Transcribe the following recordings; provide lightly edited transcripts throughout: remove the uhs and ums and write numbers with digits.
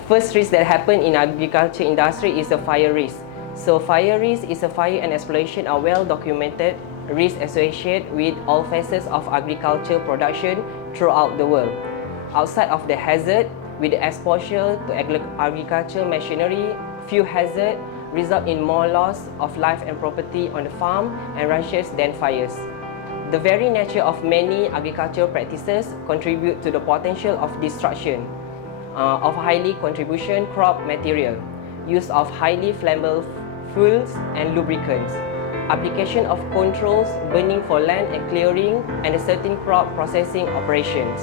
First risk that happen in agriculture industry is a fire risk. So fire risk is a fire and explosion are well documented risk associated with all phases of agriculture production throughout the world. Outside of the hazard, with the exposure to agriculture machinery, few hazards result in more loss of life and property on the farm and ranches than fires. The very nature of many agricultural practices contribute to the potential of destruction of highly contribution crop material, use of highly flammable fuels and lubricants, application of controls, burning for land and clearing, and certain crop processing operations,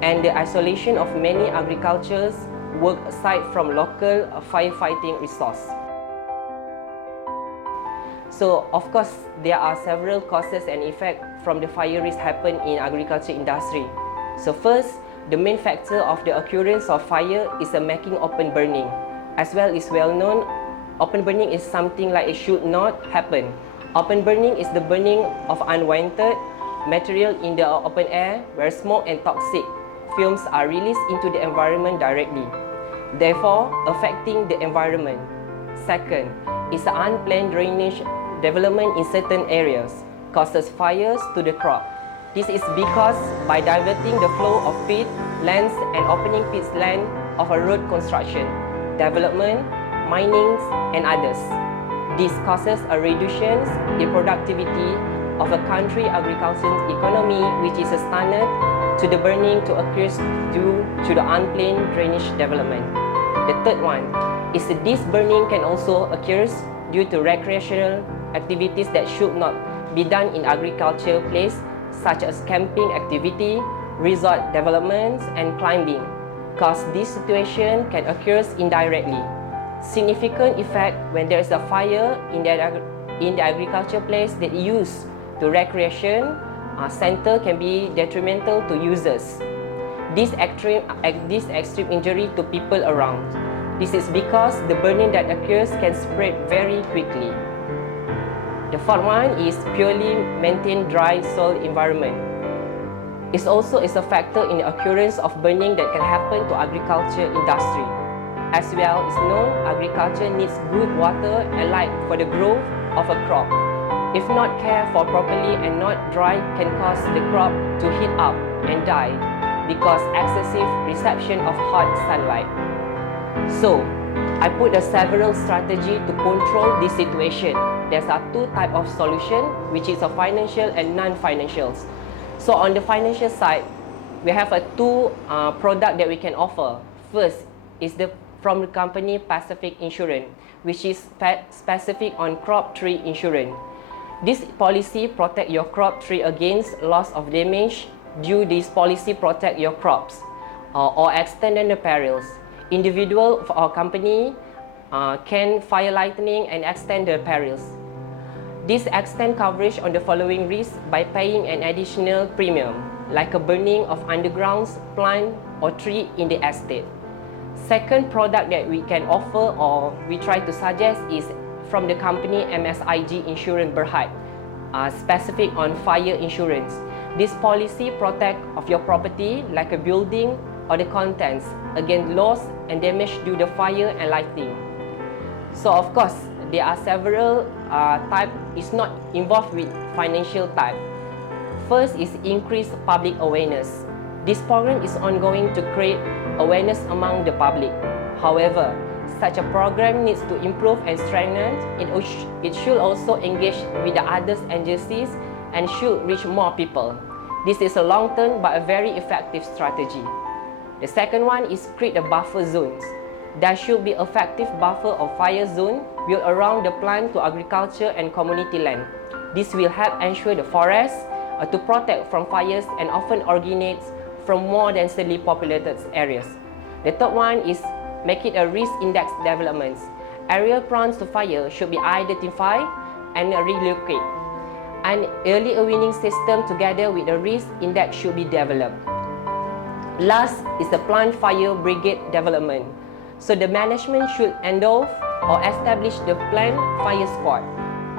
and the isolation of many agricultural work aside from local firefighting resource. So, of course, there are several causes and effects from the fire risk happen in agriculture industry. So first, the main factor of the occurrence of fire is the making open burning. As well is well known, open burning is something like it should not happen. Open burning is the burning of unwanted material in the open air where smoke and toxic fumes are released into the environment directly, therefore affecting the environment. Second is the unplanned drainage development in certain areas causes fires to the crop. This is because by diverting the flow of feed, lands and opening pits land of a road construction, development, mining and others. This causes a reduction in productivity of a country agricultural economy which is standard to the burning to occur due to the unplanned drainage development. The third one is that this burning can also occur due to recreational activities that should not be done in agriculture place such as camping activity, resort developments and climbing, cause this situation can occur indirectly. Significant effect when there is a fire in the agriculture place that used to recreation center can be detrimental to users. This extreme injury to people around. This is because the burning that occurs can spread very quickly. The fourth one is purely maintain dry soil environment. It also is a factor in the occurrence of burning that can happen to agriculture industry. As well as known, agriculture needs good water and light for the growth of a crop. If not cared for properly and not dry can cause the crop to heat up and die because excessive reception of hot sunlight. So, I put several strategies to control this situation. There are two types of solution, which is a financial and non-financials. So on the financial side, we have two products that we can offer. First is from the company Pacific Insurance, which is specific on crop tree insurance. This policy protect your crop tree against loss of damage due this policy protect your crops or extend the perils. Individual or company can fire lightning and extend the perils. This extend coverage on the following risks by paying an additional premium, like a burning of underground plant or tree in the estate. Second product that we can offer or we try to suggest is from the company MSIG Insurance Berhad, specific on fire insurance. This policy protect of your property like a building or the contents against loss and damage due to fire and lighting. So of course, there are several types. It's not involved with financial type. First is increase public awareness. This program is ongoing to create awareness among the public. However, such a program needs to improve and strengthen. It should also engage with the other agencies and should reach more people. This is a long-term but a very effective strategy. The second one is create a buffer zones. There should be effective buffer of fire zone built around the plant to agriculture and community land. This will help ensure the forest to protect from fires and often originates from more densely populated areas. The third one is make it a risk index development. Area prone to fire should be identified and relocated. An early warning system together with a risk index should be developed. Last is the plant fire brigade development. So the management should endorse or establish the plant fire squad.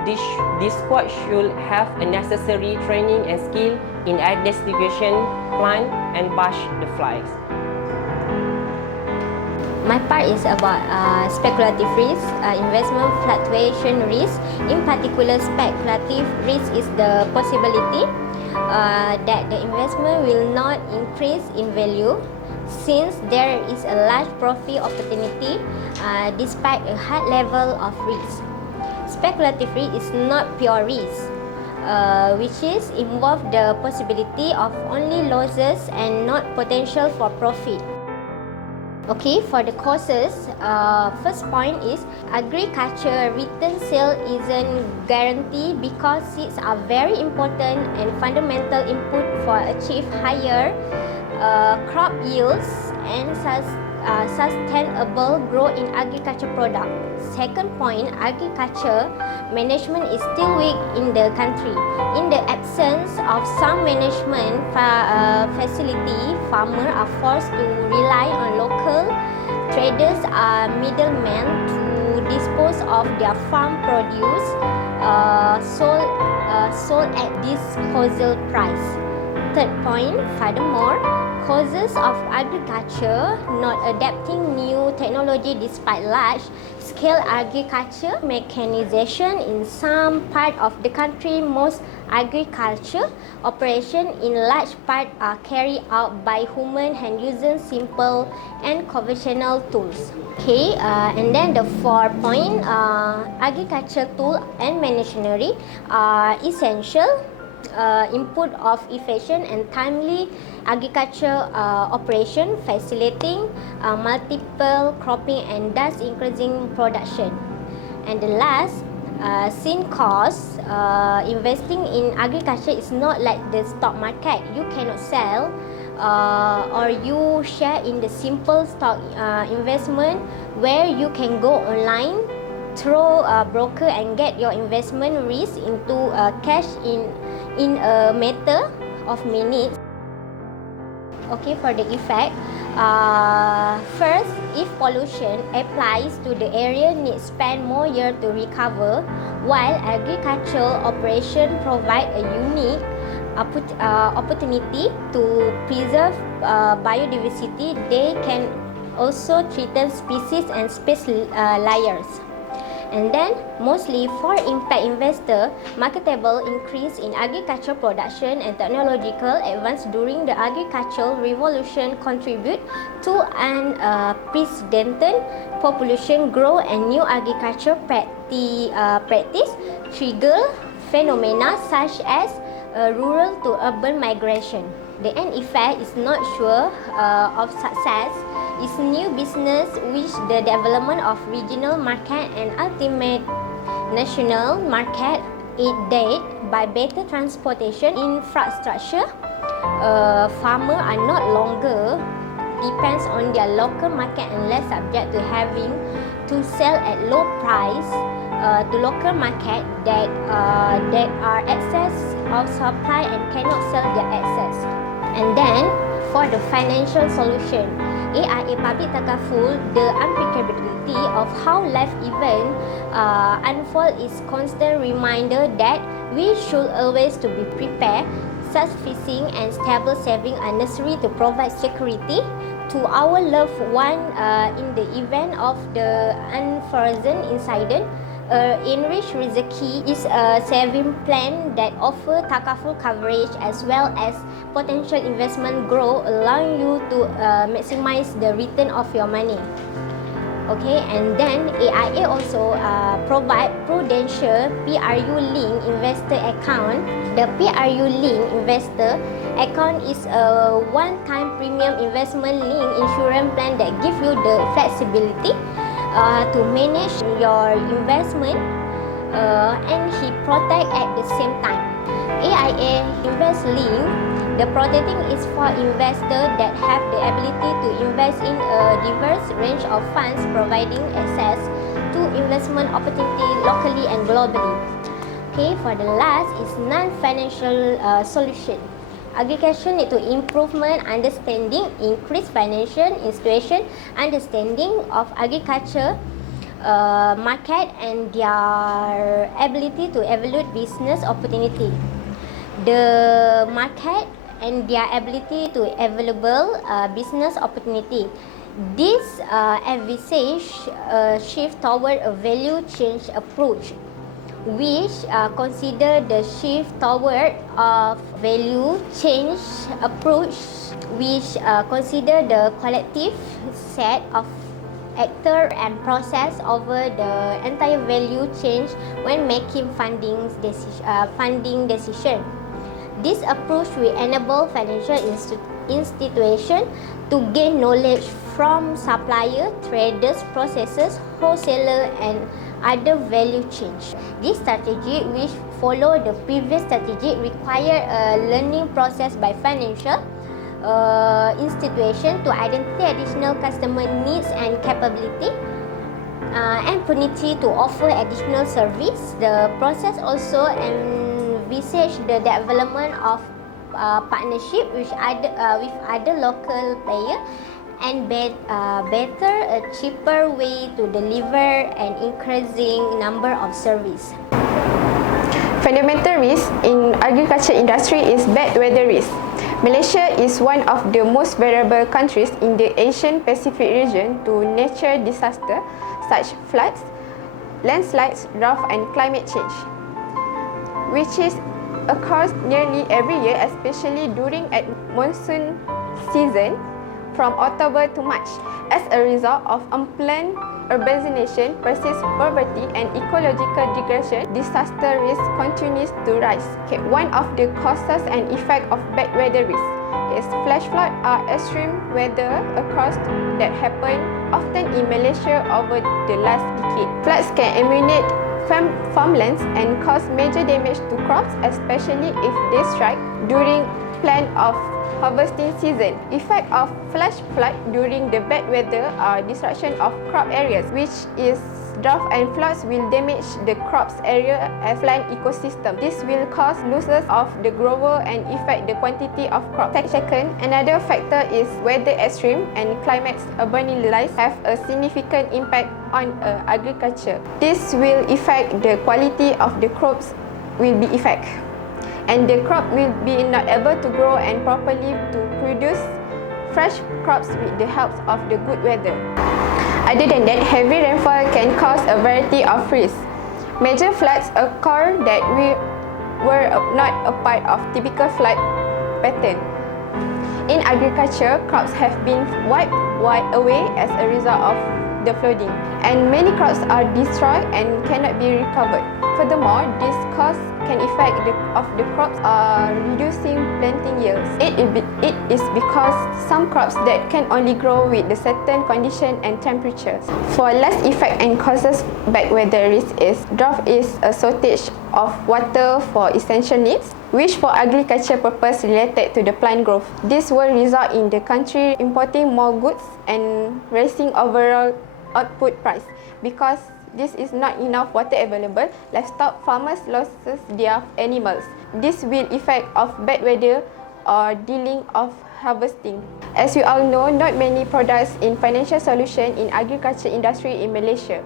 This squad should have a necessary training and skill in identification, plant and bash the flies. My part is about speculative risk, investment fluctuation risk. In particular, speculative risk is the possibility that the investment will not increase in value since there is a large profit opportunity despite a high level of risk. Speculative risk is not pure risk, which is involve the possibility of only losses and not potential for profit. Okay, for the causes, first point is agriculture return sale isn't guaranteed because seeds are very important and fundamental input for achieve higher crop yields and sustainable growth in agriculture product. Second point, agriculture management is still weak in the country. In the absence of some management facility, farmers are forced to rely on local traders or middlemen to dispose of their farm produce sold at disposal price. Third point, furthermore, causes of agriculture not adapting new technology despite large-scale agriculture mechanization in some part of the country. Most agriculture operations in large part are carried out by human hand using simple and conventional tools. Okay, and then the fourth point, agriculture tool and machinery are essential input of efficient and timely agriculture operation, facilitating multiple cropping and thus increasing production. And the last, since cost, investing in agriculture is not like the stock market. You cannot sell or you share in the simple stock investment where you can go online through a broker and get your investment risk into cash in a matter of minutes. Okay, for the effect, first, if pollution applies to the area, needs spend more years to recover, while agricultural operation provide a unique opportunity to preserve biodiversity. They can also threaten species and space layers. And then, mostly for impact investor, marketable increase in agricultural production and technological advance during the agricultural revolution contribute to an unprecedented population growth and new agricultural practice trigger phenomena such as rural to urban migration. The end effect is not sure of success. Is new business which the development of regional market and ultimate national market is aided by better transportation infrastructure. Farmers are not longer depends on their local market and less subject to having to sell at low price to local market that are excess of supply and cannot sell their excess. And then for the financial solution, AIA Public Takaful, the unpredictability of how life event unfold is constant reminder that we should always to be prepared. Sufficient and stable saving are necessary to provide security to our loved one in the event of the unforeseen incident. Enrich Rizki is a saving plan that offers Takaful coverage as well as potential investment growth, allowing you to maximize the return of your money. Okay, and then AIA also provide prudential PRU link investor account. The PRU link investor account is a one-time premium investment link insurance plan that gives you the flexibility to manage your investment and he protect at the same time. AIA Invest Link, the protecting is for investors that have the ability to invest in a diverse range of funds, providing access to investment opportunity locally and globally. Okay, for the last is non-financial solution. Agriculture need to improvement understanding, increase financial institution understanding of agriculture market and their ability to evaluate business opportunity. The market and their ability to available business opportunity. This envisage a shift toward a value change approach, which consider the shift toward of value change approach, which consider the collective set of actor and process over the entire value change when making funding decision. This approach will enable financial institution to gain knowledge from supplier, traders, processors, wholesaler, and other value change. This strategy, which follow the previous strategy, require a learning process by financial institution to identify additional customer needs and capability and opportunity to offer additional service. The process also envisage the development of partnership with other local players and better a cheaper way to deliver an increasing number of service. Fundamental risk in agriculture industry is bad weather risk. Malaysia is one of the most vulnerable countries in the Asian Pacific region to natural disaster such floods, landslides, drought and climate change, which occurs nearly every year, especially during monsoon season from October to March. As a result of unplanned urbanization, persistent poverty and ecological degradation, disaster risk continues to rise. One of the causes and effects of bad weather risk is flash flood or extreme weather across that happen often in Malaysia over the last decade. Floods can inundate farmlands and cause major damage to crops, especially if they strike during planned of harvesting season. Effect of flash flood during the bad weather are disruption of crop areas, which is drought and floods will damage the crops area as plant ecosystem. This will cause losses of the grower and affect the quantity of crop. Second, another factor is weather extreme and climate urbanization have a significant impact on agriculture. This will affect the quality of the crops will be affected, and the crop will be not able to grow and properly to produce fresh crops with the help of the good weather. Other than that, heavy rainfall can cause a variety of risks. Major floods occur that were not a part of typical flood pattern. In agriculture, crops have been wiped away as a result of the flooding, and many crops are destroyed and cannot be recovered. Furthermore, this cause can affect the crops reducing planting yields. It is because some crops that can only grow with the certain condition and temperatures. For last effect and causes bad weather risk is drought is a shortage of water for essential needs, which for agriculture purpose related to the plant growth. This will result in the country importing more goods and raising overall output price. Because this is not enough water available, livestock farmers loses their animals. This will affect of bad weather or dealing of harvesting. As we all know, not many products in financial solution in agriculture industry in Malaysia.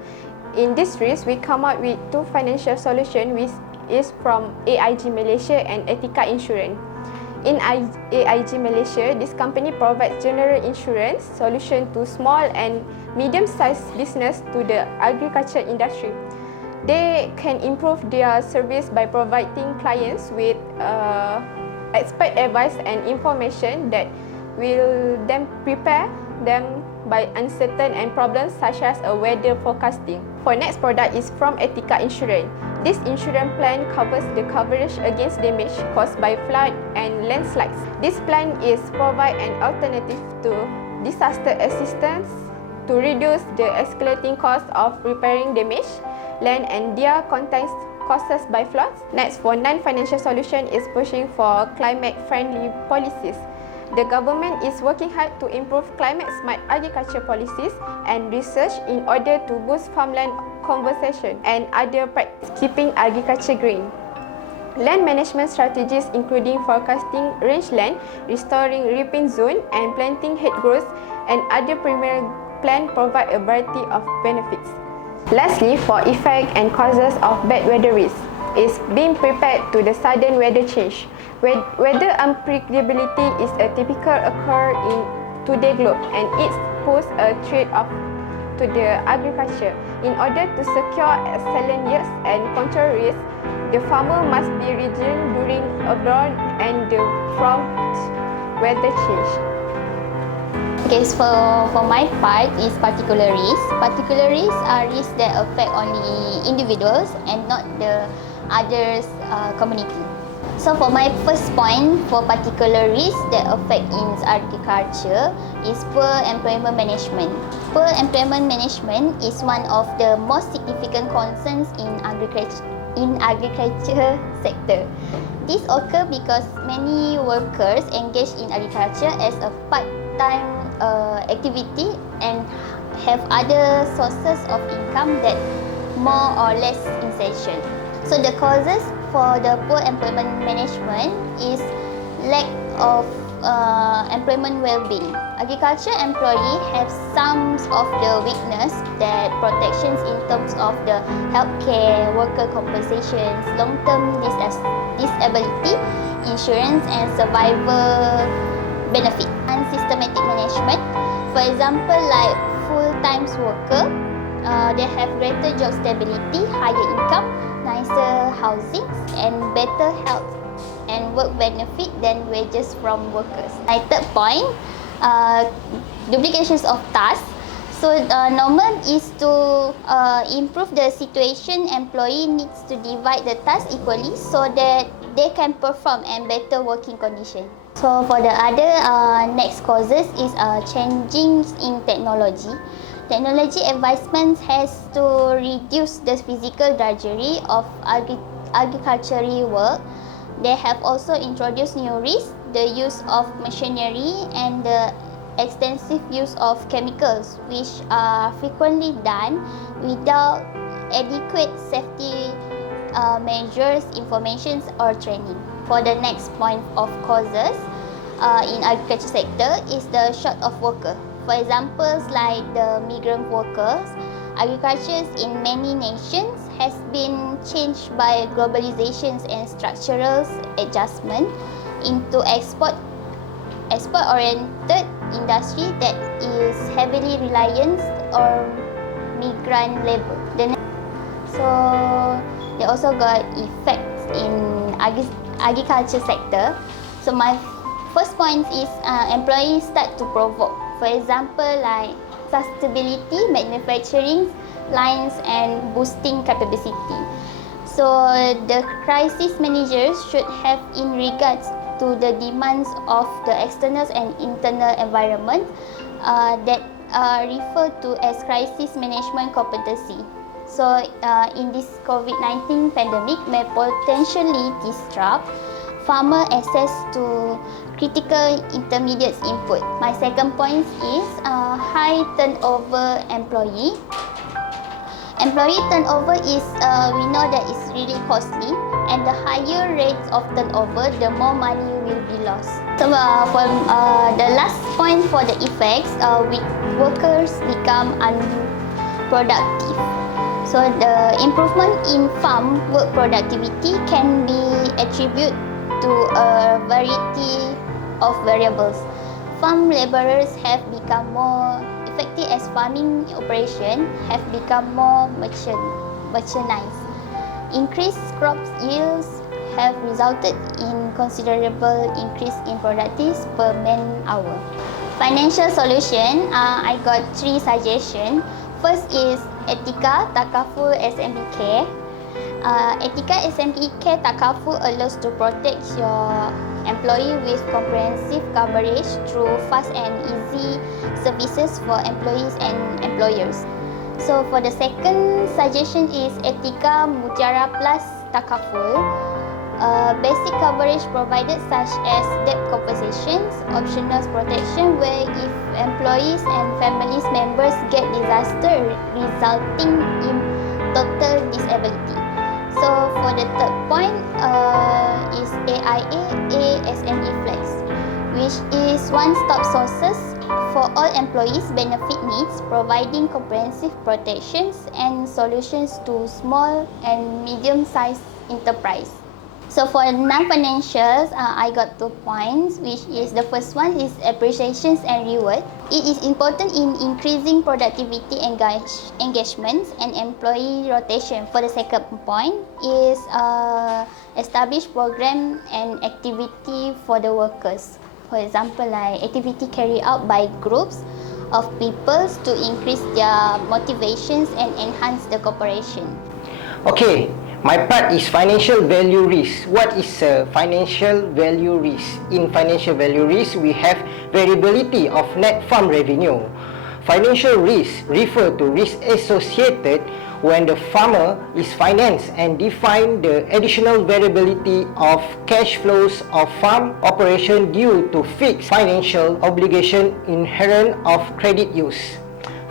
In this risk, we come up with two financial solutions, which is from AIG Malaysia and Etika Insurance. In AIG Malaysia, this company provides general insurance solution to small and medium-sized business to the agriculture industry. They can improve their service by providing clients with expert advice and information that will then prepare them by uncertain and problems such as a weather forecasting. For next product is from Etika Insurance. This insurance plan covers the coverage against damage caused by flood and landslides. This plan is provide an alternative to disaster assistance to reduce the escalating cost of repairing damaged land and their contents caused by floods. Next, for non-financial solution is pushing for climate-friendly policies. The government is working hard to improve climate-smart agriculture policies and research in order to boost farmland conservation and other practices, keeping agriculture green. Land management strategies including forecasting rangeland, restoring reaping zone, and planting hedgerows and other primary plan provide a variety of benefits. Lastly, for effect and causes of bad weather risk is being prepared to the sudden weather change. Weather unpredictability is a typical occur to the globe, and it poses a trade-off to the agriculture. In order to secure excellent yields and control risk, the farmer must be vigilant during Abrar and the prompt weather change. Okay, so for my part is particular risk. Particular risks are risks that affect only individuals and not the others community. So for my first point for particular risk that affect in agriculture is poor employment management. Poor employment management is one of the most significant concerns in agriculture sector. This occurs because many workers engage in agriculture as a part-time activity and have other sources of income that more or less essential. So the causes for the poor employment management is lack of employment well-being. Agriculture employees have some of the weakness that protections in terms of the healthcare, worker compensations, long-term disability insurance and survival benefit. Unsystematic management, for example, like full-time worker, they have greater job stability, higher income, nicer housing, and better health and work benefit than wages from workers. My third point, duplications of tasks. So normal is to improve the situation. Employee needs to divide the task equally so that they can perform and better working condition. So for the other next causes is changing in technology. Technology advancements has to reduce the physical drudgery of agricultural work. They have also introduced new risks, the use of machinery and the extensive use of chemicals, which are frequently done without adequate safety measures, information or training. For the next point of causes in agriculture sector is the short of worker. For examples like the migrant workers, agriculture in many nations has been changed by globalizations and structural adjustment into export-oriented industry that is heavily reliant on migrant labor. So they also got effects in agriculture sector. So my first point is employees start to provoke. For example, like sustainability, manufacturing lines and boosting capacity. So the crisis managers should have in regards to the demands of the external and internal environment that are referred to as crisis management competency. So in this COVID-19 pandemic may potentially disrupt farmer access to critical intermediate input. My second point is high turnover employee. Employee turnover is, we know that it's really costly, and the higher rates of turnover, the more money will be lost. So for the last point for the effects, workers become unproductive. So the improvement in farm work productivity can be attributed to a variety of variables. Farm laborers have become more effective as farming operations have become more mechanized. Increased crop yields have resulted in considerable increase in productivity per man hour. Financial solution, I got 3 suggestions. First is Etika, Takaful, SME Care. Etika SME Care Takaful allows to protect your employee with comprehensive coverage through fast and easy services for employees and employers. So for the second suggestion is Etika Mutiara Plus Takaful. Basic coverage provided such as debt compensations, optional protection where if employees and families members get disaster resulting in total disability. So for the third point is AIA ASME Flex, which is one-stop sources for all employees' benefit needs, providing comprehensive protections and solutions to small and medium-sized enterprise. So So for non-financials, I got 2 points, which is the first one is appreciations and reward. It is important in increasing productivity, engagements, and employee rotation. For the second point is establish program and activity for the workers. For example, like activity carried out by groups of people to increase their motivations and enhance the cooperation. Okay, my part is financial value risk. What is a financial value risk? In financial value risk, we have variability of net farm revenue. Financial risk refer to risk associated when the farmer is financed and define the additional variability of cash flows of farm operation due to fixed financial obligation inherent of credit use.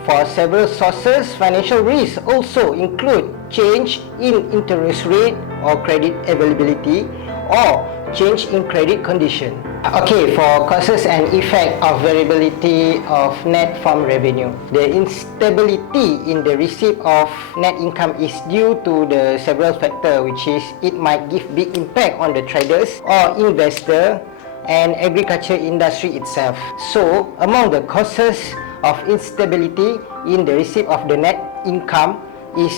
For several sources, financial risks also include change in interest rate or credit availability or change in credit condition. Okay, for causes and effect of variability of net farm revenue. The instability in the receipt of net income is due to the several factors, which is it might give big impact on the traders or investor and agriculture industry itself. So, among the causes of instability in the receipt of the net income is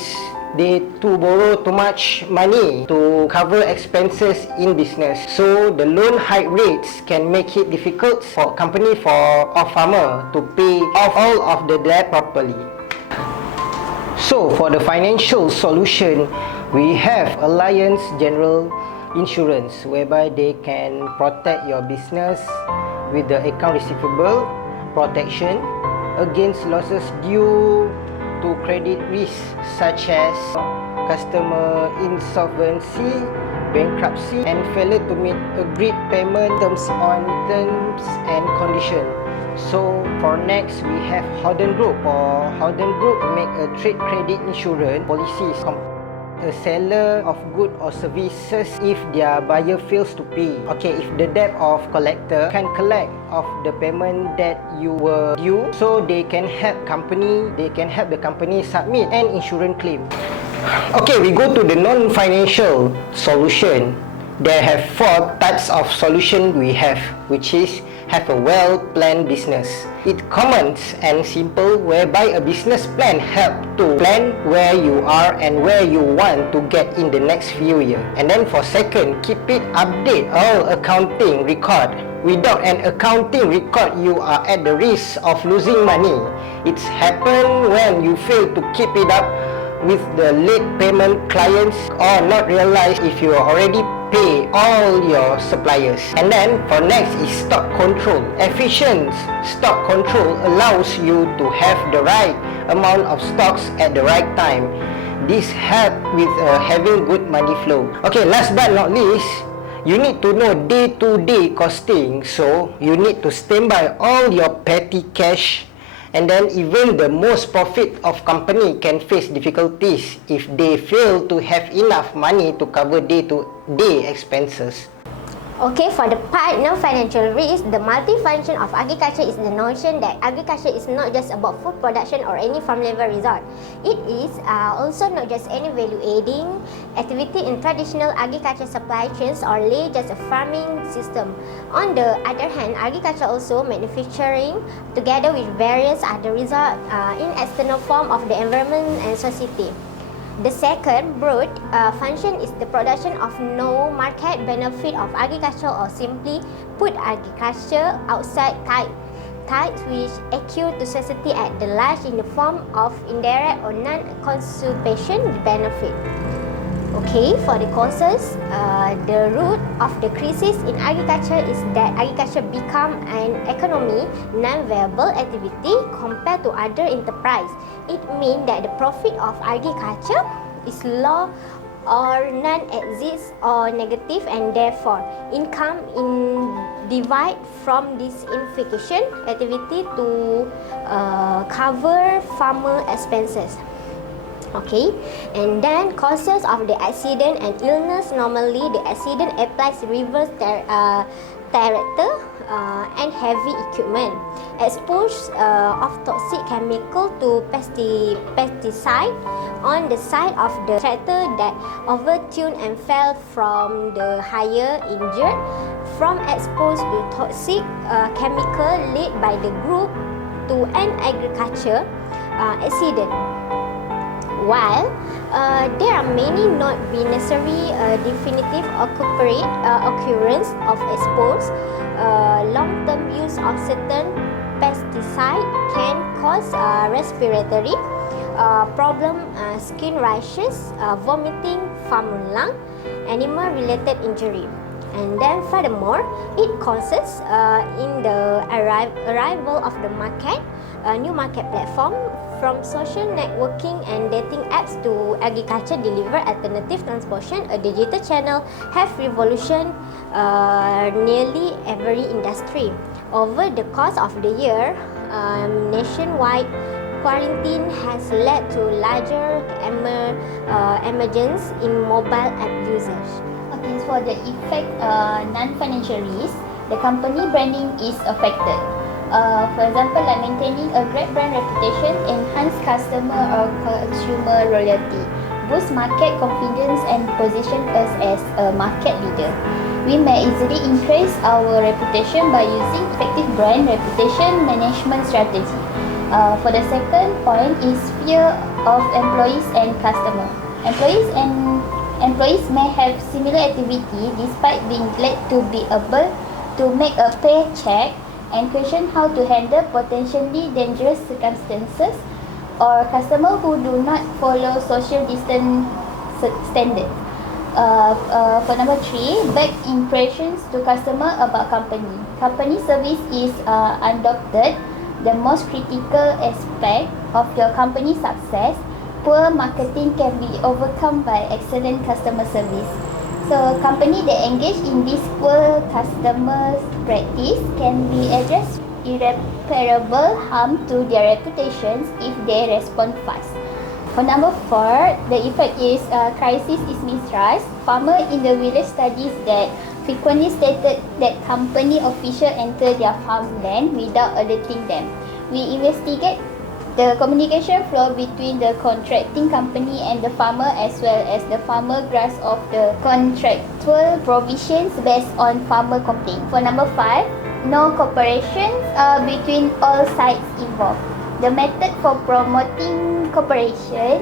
they to borrow too much money to cover expenses in business. So the loan high rates can make it difficult for company or farmer to pay off all of the debt properly. So for the financial solution, we have Alliance General Insurance, whereby they can protect your business with the account receivable protection against losses due to credit risks such as customer insolvency, bankruptcy, and failure to meet agreed payment terms and conditions. So for next, we have Howden Group. Or Howden Group make a trade credit insurance policies. A seller of good or services if their buyer fails to pay. Okay, if the debt of collector can collect of the payment that you were due, so they can help the company submit an insurance claim. Okay, we go to the non-financial solution. There have 4 types of solution we have, which is have a well-planned business. It common and simple, whereby a business plan help to plan where you are and where you want to get in the next few years. And then for second, keep it update all accounting record. Without an accounting record, you are at the risk of losing money. It's happen when you fail to keep it up with the late payment clients or not realize if you already pay all your suppliers. And then for next is stock control. Efficient stock control allows you to have the right amount of stocks at the right time. This help with having good money flow. Okay, last but not least, you need to know day-to-day costing. So you need to stand by all your petty cash. And then even the most profit of company can face difficulties if they fail to have enough money to cover day-to-day expenses. Okay, for the part non-financial risk, the multifunction of agriculture is the notion that agriculture is not just about food production or any farm level result. It is also not just any value-adding activity in traditional agriculture supply chains or just a farming system. On the other hand, agriculture also manufacturing together with various other results in external form of the environment and society. The second broad function is the production of no market benefit of agriculture, or simply put, agriculture outside types which accrue to society at the large in the form of indirect or non-consumption benefit. Okay, for the causes, the root of the crisis in agriculture is that agriculture become an economy non-viable activity compared to other enterprise. It means that the profit of agriculture is low or non-exists or negative, and therefore income in divide from this inefficient activity to cover farmer expenses. Okay, and then causes of the accident and illness. Normally, the accident applies reverse character and heavy equipment. Exposure of toxic chemical to pesticide on the side of the tractor that overtuned and fell from the higher injured from exposed to toxic chemical led by the group to an agriculture accident. While there are many not be necessary definitive occurrence of exposed long-term use of certain pesticide can cause respiratory problem, skin rashes, vomiting, farm lung, animal-related injury. And then furthermore, it causes in the arrival of the market, new market platform from social networking and dating apps to agriculture deliver alternative transportation, a digital channel have revolution nearly every industry. Over the course of the year, nationwide quarantine has led to larger emergence in mobile app usage. Okay, for the effect non-financial risk, the company branding is affected. For example, like maintaining a great brand reputation, enhance customer or consumer loyalty, boost market confidence and position us as a market leader. We may easily increase our reputation by using effective brand reputation management strategy. For the second point is fear of employees and customer. Employees may have similar activity despite being glad to be able to make a paycheck and question how to handle potentially dangerous circumstances or customer who do not follow social distance standards. For number 3, bad impressions to customer about company. Company service is undoubted the most critical aspect of your company success. Poor marketing can be overcome by excellent customer service. So, company that engage in this poor customer practice can be addressed irreparable harm to their reputations if they respond fast. For number 4, the effect is crisis is mistrust. Farmer in the village studies that frequently stated that company officials enter their farmland without alerting them. We investigate the communication flow between the contracting company and the farmer as well as the farmer grasp of the contractual provisions based on farmer complaint. For number 5, no cooperation between all sides involved. The method for promoting cooperation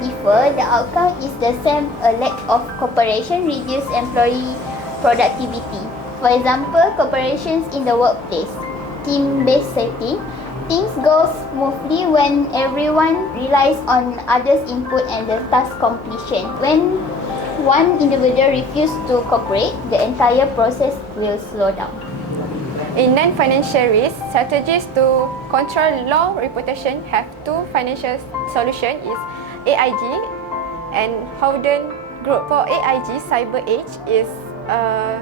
differ. The outcome is the same. A lack of cooperation reduces employee productivity. For example, cooperations in the workplace. Team-based setting. Things go smoothly when everyone relies on others' input and the task completion. When one individual refuses to cooperate, the entire process will slow down. In non-financial risk, strategies to control low reputation have two financial solutions is AIG and Howden Group. For AIG, cyber age is a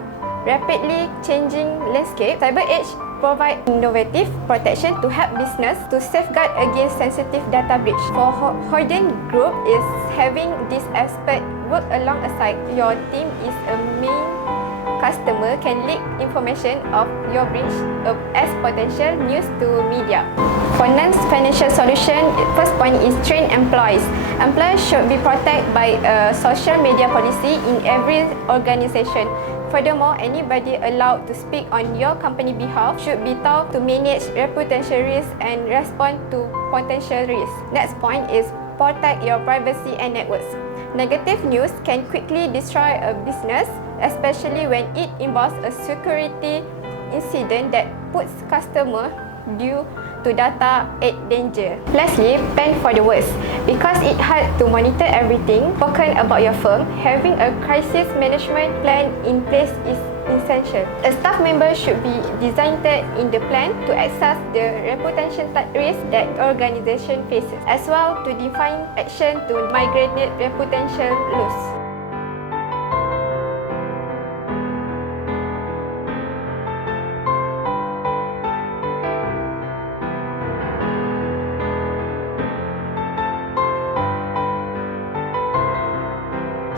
rapidly changing landscape. Cyber age provide innovative protection to help business to safeguard against sensitive data breach. For Howden Group is having this aspect work alongside your team is a main customer can leak information of your breach as potential news to media. For non-financial solution, first point is train employees. Employees should be protected by a social media policy in every organization. Furthermore, anybody allowed to speak on your company behalf should be taught to manage reputation risk and respond to potential risk. Next point is protect your privacy and networks. Negative news can quickly destroy a business, especially when it involves a security incident that puts customer due to data at danger. Lastly, plan for the worst. Because it's hard to monitor everything spoken about your firm, having a crisis management plan in place is essential. A staff member should be designated in the plan to assess the reputation risk that organization faces, as well to define action to mitigate reputation loss.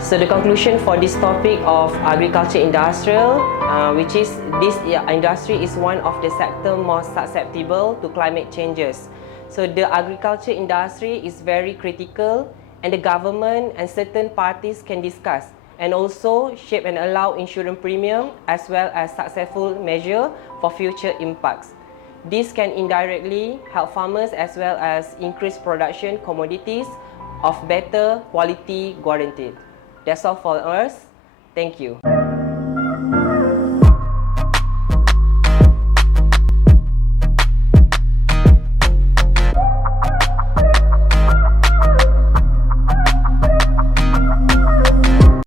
So the conclusion for this topic of agriculture industrial, which is this industry is one of the sector most susceptible to climate changes. So the agriculture industry is very critical, and the government and certain parties can discuss and also shape and allow insurance premium as well as successful measure for future impacts. This can indirectly help farmers as well as increase production commodities of better quality guaranteed. That's all for us. Thank you.